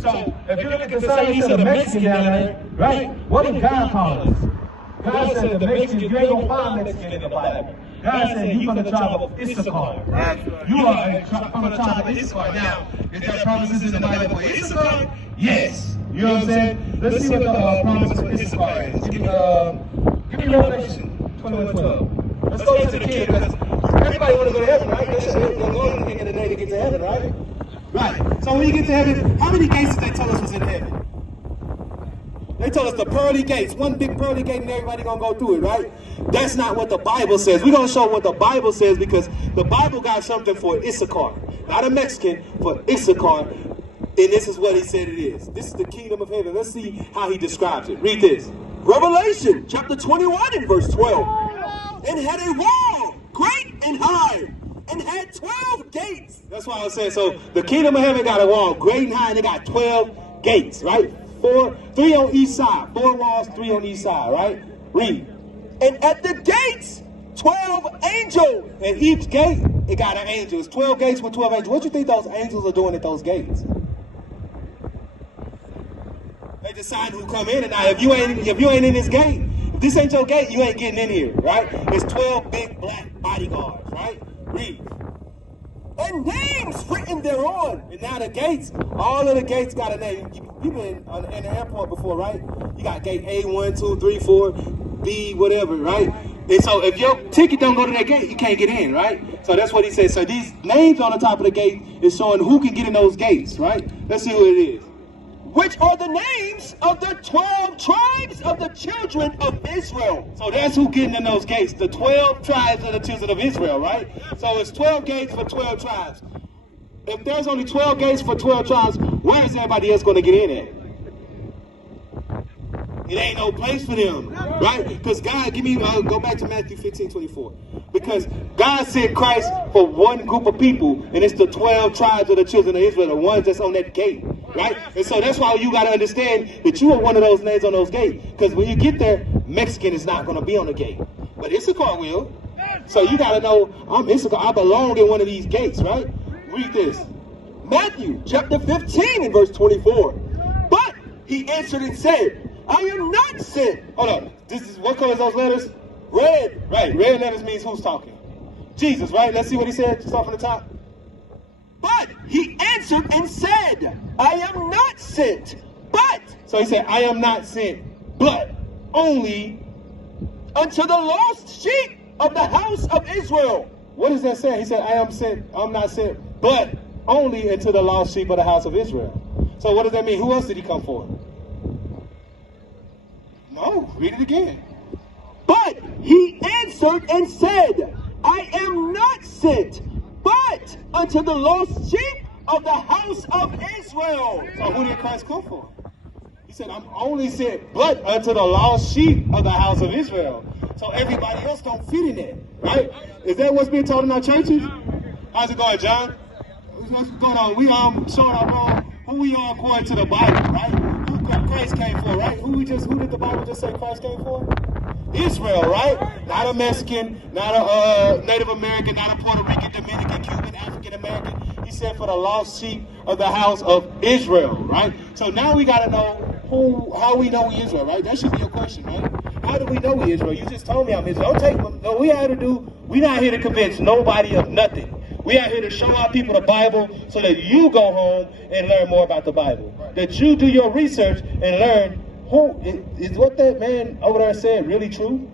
So, if you look at the science of the Mexican down there, right? What did God call us? God said the Mexican, you ain't gonna find Mexican in the Bible. God said you from the tribe of Issachar. You are from the tribe of Issachar. Now, is there promises in the Bible for Issachar? Yes. You know what I'm saying? Let's see what the promises for Issachar is. Give me Revelation 21:12. Let's go to the kid, because everybody want to go to heaven, right? They're going to the day to get to heaven, right? Right. So when you get to heaven, how many gates did they tell us was in heaven? They told us the pearly gates, one big pearly gate, and everybody gonna go through it, right? That's not what the Bible says. We're gonna show what the Bible says, because the Bible got something for Issachar, not a Mexican, for Issachar, and this is what he said it is. This is the kingdom of heaven. Let's see how he describes it. Read this. Revelation chapter 21 and verse 12. And had a wall great and high, and had 12 gates. That's why I was saying, so the kingdom of heaven got a wall great and high, and it got 12 gates, right? 3 on each side. 4 walls, 3 on each side, right? Read. And at the gates, 12 angels. And each gate, it got an angel. It's 12 gates with 12 angels. What do you think those angels are doing at those gates? They decide who come in and out. If you ain't in this gate, if this ain't your gate, you ain't getting in here, right? It's 12 big black bodyguards, right? Read. And names written thereon. And now the gates, all of the gates got a name. You've been in the airport before, right? You got gate A, 1, 2, 3, 4, B, whatever, right? And so if your ticket don't go to that gate, you can't get in, right? So that's what he says. So these names on the top of the gate is showing who can get in those gates, right? Let's see who it is. Which are the names of the 12 tribes of the children of Israel. So that's who getting in those gates, the 12 tribes of the children of Israel, right? So it's 12 gates for 12 tribes. If there's only 12 gates for 12 tribes, where is everybody else going to get in at? It ain't no place for them, right? Because God, go back to Matthew 15:24. Because God sent Christ for one group of people, and it's the 12 tribes of the children of Israel, the ones that's on that gate, right? And so that's why you got to understand that you are one of those names on those gates. Because when you get there, Mexican is not going to be on the gate, but Issachar will. So you got to know, I'm Issachar, I belong in one of these gates, right? Read this. Matthew chapter 15 and verse 24. But he answered and said, I am not sent. Hold on. This is what color is those letters? Red. Right. Red letters means who's talking? Jesus, right? Let's see what he said. Just off from the top. But he answered and said, I am not sent. But. So he said, I am not sent, but only unto the lost sheep of the house of Israel. What does that say? He said, I'm not sent, but only unto the lost sheep of the house of Israel. So what does that mean? Who else did he come for? No, read it again. But he answered and said, I am not sent, but unto the lost sheep of the house of Israel. So who did Christ come for? He said, I'm only sent, but unto the lost sheep of the house of Israel. So everybody else don't fit in that, right? Is that what's being taught in our churches? How's it going, John? What's going on? We showing our role, who we are according to the Bible, right? Who Christ came for, right? Who did the Bible just say Christ came for? Israel, right? Not a Mexican, not a Native American, not a Puerto Rican, Dominican, Cuban, African American. He said for the lost sheep of the house of Israel, right? So now we got to know how we know we Israel, right? That should be a question, right? How do we know we Israel? You just told me I'm Israel. Don't take no. We're not here to convince nobody of nothing. We are here to show our people the Bible so that you go home and learn more about the Bible. That you do your research and learn who is what that man over there said really true.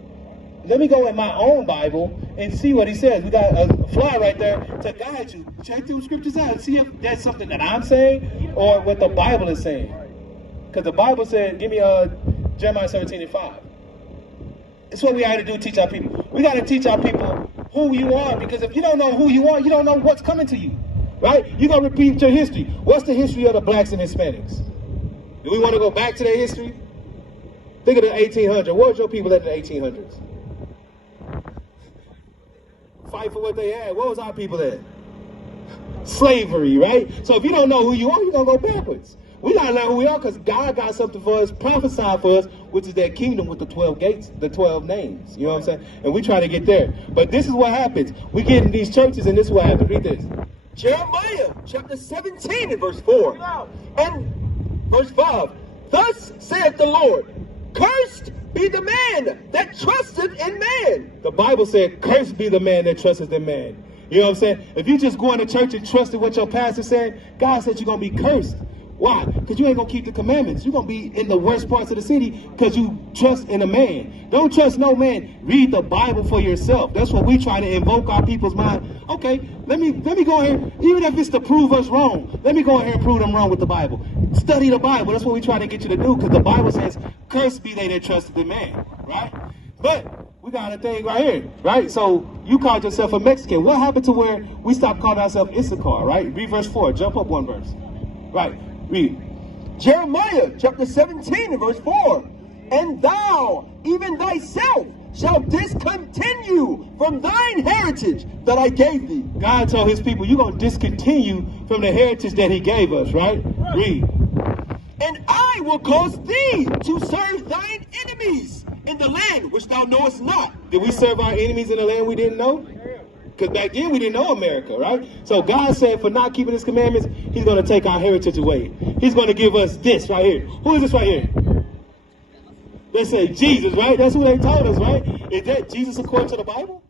Let me go in my own Bible and see what he says. We got a fly right there to guide you. Check through scriptures out and see if that's something that I'm saying or what the Bible is saying. Because the Bible said, give me Jeremiah 17:5. That's what we got to do, teach our people. We got to teach our people who you are, because if you don't know who you are, you don't know what's coming to you, right? You're going to repeat your history. What's the history of the blacks and Hispanics? Do we want to go back to their history? Think of the 1800s. What was your people at the 1800s? Fight for what they had. What was our people at? Slavery, right? So if you don't know who you are, you're going to go backwards. We got to learn who we are because God got something for us, prophesied for us, which is that kingdom with the 12 gates, the 12 names. You know what I'm saying? And we try to get there. But this is what happens. We get in these churches and this is what happens. Read this. Jeremiah chapter 17 and verse 4. And Verse 5. Thus saith the Lord, cursed be the man that trusteth in man. The Bible said, cursed be the man that trusteth in man. You know what I'm saying? If you just go into church and trust in what your pastor said, God said you're going to be cursed. Why? Because you ain't going to keep the commandments. You're going to be in the worst parts of the city because you trust in a man. Don't trust no man. Read the Bible for yourself. That's what we try to invoke our people's mind. Okay, let me go here. Even if it's to prove us wrong, let me go in here and prove them wrong with the Bible. Study the Bible. That's what we try to get you to do, because the Bible says, cursed be they that trusted in man. Right? But we got a thing right here, right? So you called yourself a Mexican. What happened to where we stopped calling ourselves Issachar, right? Read verse 4. Jump up one verse. Right. Read. Jeremiah chapter 17 and verse 4. And thou, even thyself, shalt discontinue from thine heritage that I gave thee. God told his people, you're going to discontinue from the heritage that he gave us, right? Read. And I will cause thee to serve thine enemies in the land which thou knowest not. Did we serve our enemies in the land we didn't know? Because back then we didn't know America, right? So God said for not keeping his commandments, he's going to take our heritage away. He's going to give us this right here. Who is this right here? They say Jesus, right? That's who they told us, right? Is that Jesus according to the Bible?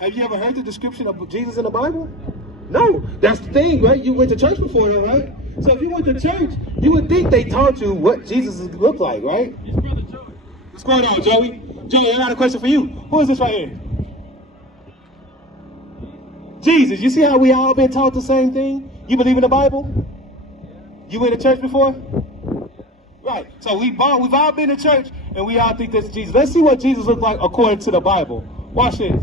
Have you ever heard the description of Jesus in the Bible? No. That's the thing, right? You went to church before, though, right? So if you went to church, you would think they taught you what Jesus looked like, right? It's Brother Joey. What's going on, Joey? Joey, I got a question for you. Who is this right here? Jesus. You see how we all been taught the same thing? You believe in the Bible? You went to church before? Right. So we've all been to church, and we all think that's Jesus. Let's see what Jesus looked like according to the Bible. Watch this.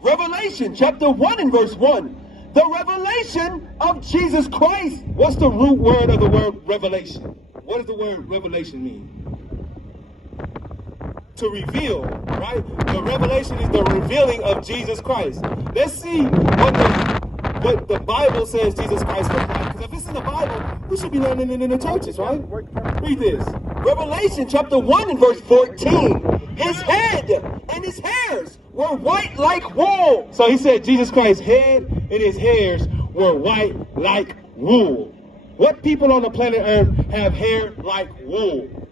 Revelation chapter 1 and verse 1. The revelation of Jesus Christ. What's the root word of the word revelation? What does the word revelation mean? To reveal, right? The revelation is the revealing of Jesus Christ. Let's see what the Bible says Jesus Christ looks like. Because if it's in the Bible, we should be learning it in the churches, right? Read this. Revelation chapter 1 and verse 14. His head and his hairs were white like wool. So he said Jesus Christ's head and his hairs were white like wool. What people on the planet Earth have hair like wool?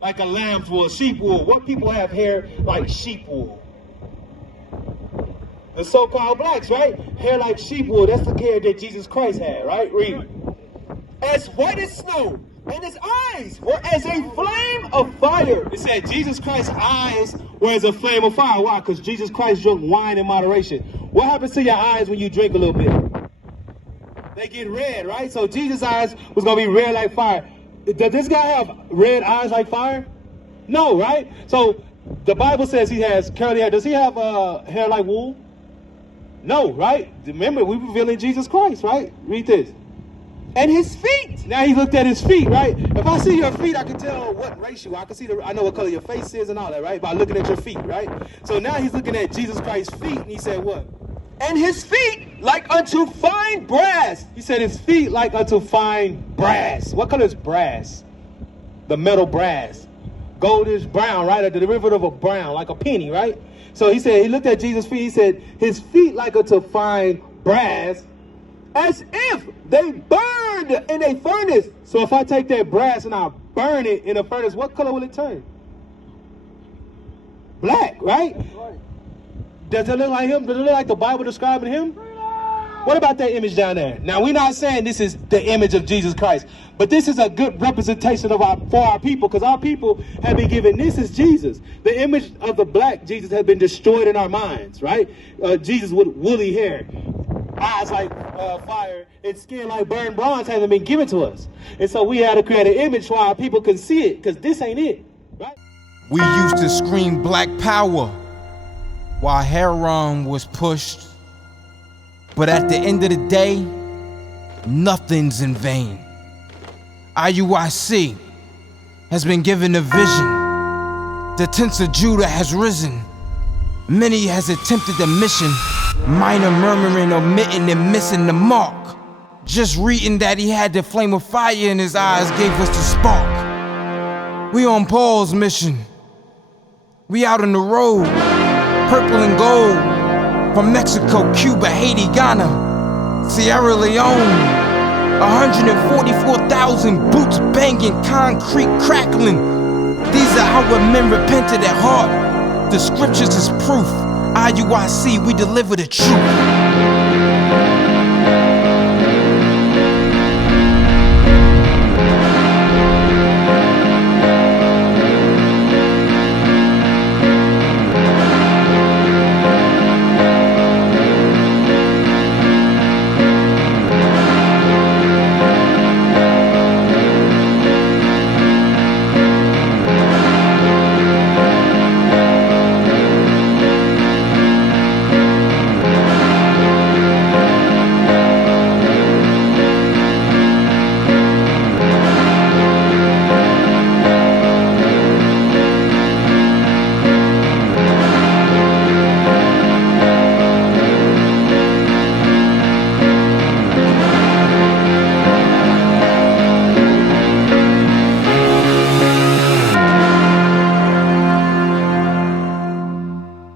Like a lamb's wool, sheep wool. What people have hair like sheep wool? The so-called blacks, right? Hair like sheep wool. That's the hair that Jesus Christ had, right? Read. As white as snow, and his eyes were as a flame of fire. It said Jesus Christ's eyes were as a flame of fire. Why? Because Jesus Christ drank wine in moderation. What happens to your eyes when you drink a little bit? They get red, right? So Jesus' eyes was going to be red like fire. Does this guy have red eyes like fire? No, right? So the Bible says he has curly hair. Does he have hair like wool? No, right? Remember, we're revealing Jesus Christ, right? Read this. And his feet. Now he looked at his feet, right? If I see your feet, I can tell what race you are. I know what color your face is and all that, right? By looking at your feet, right? So now he's looking at Jesus Christ's feet, and he said what? And his feet like unto fine brass. He said his feet like unto fine brass. What color is brass? The metal brass. Goldish brown, right? A derivative of brown, like a penny, right? So he said, he looked at Jesus' feet, he said, his feet like unto fine brass, as if they burned in a furnace. So if I take that brass and I burn it in a furnace, what color will it turn? Black, right? Does it look like him? Does it look like the Bible describing him? What about that image down there? Now, we're not saying this is the image of Jesus Christ, but this is a good representation of for our people, because our people have been given, this is Jesus. The image of the black Jesus has been destroyed in our minds, right? Jesus with woolly hair, eyes like fire, and skin like burned bronze hasn't been given to us. And so we had to create an image so our people can see it, because this ain't it, right? We used to scream black power while Heron was pushed. But at the end of the day, nothing's in vain. IUIC has been given a vision. The tents of Judah has risen. Many has attempted the mission, minor murmuring, omitting, and missing the mark. Just reading that he had the flame of fire in his eyes gave us the spark. We on Paul's mission. We out on the road, purple and gold. From Mexico, Cuba, Haiti, Ghana, Sierra Leone, 144,000 boots banging, concrete crackling. These are our men repented at heart. The scriptures is proof. IUIC, we deliver the truth.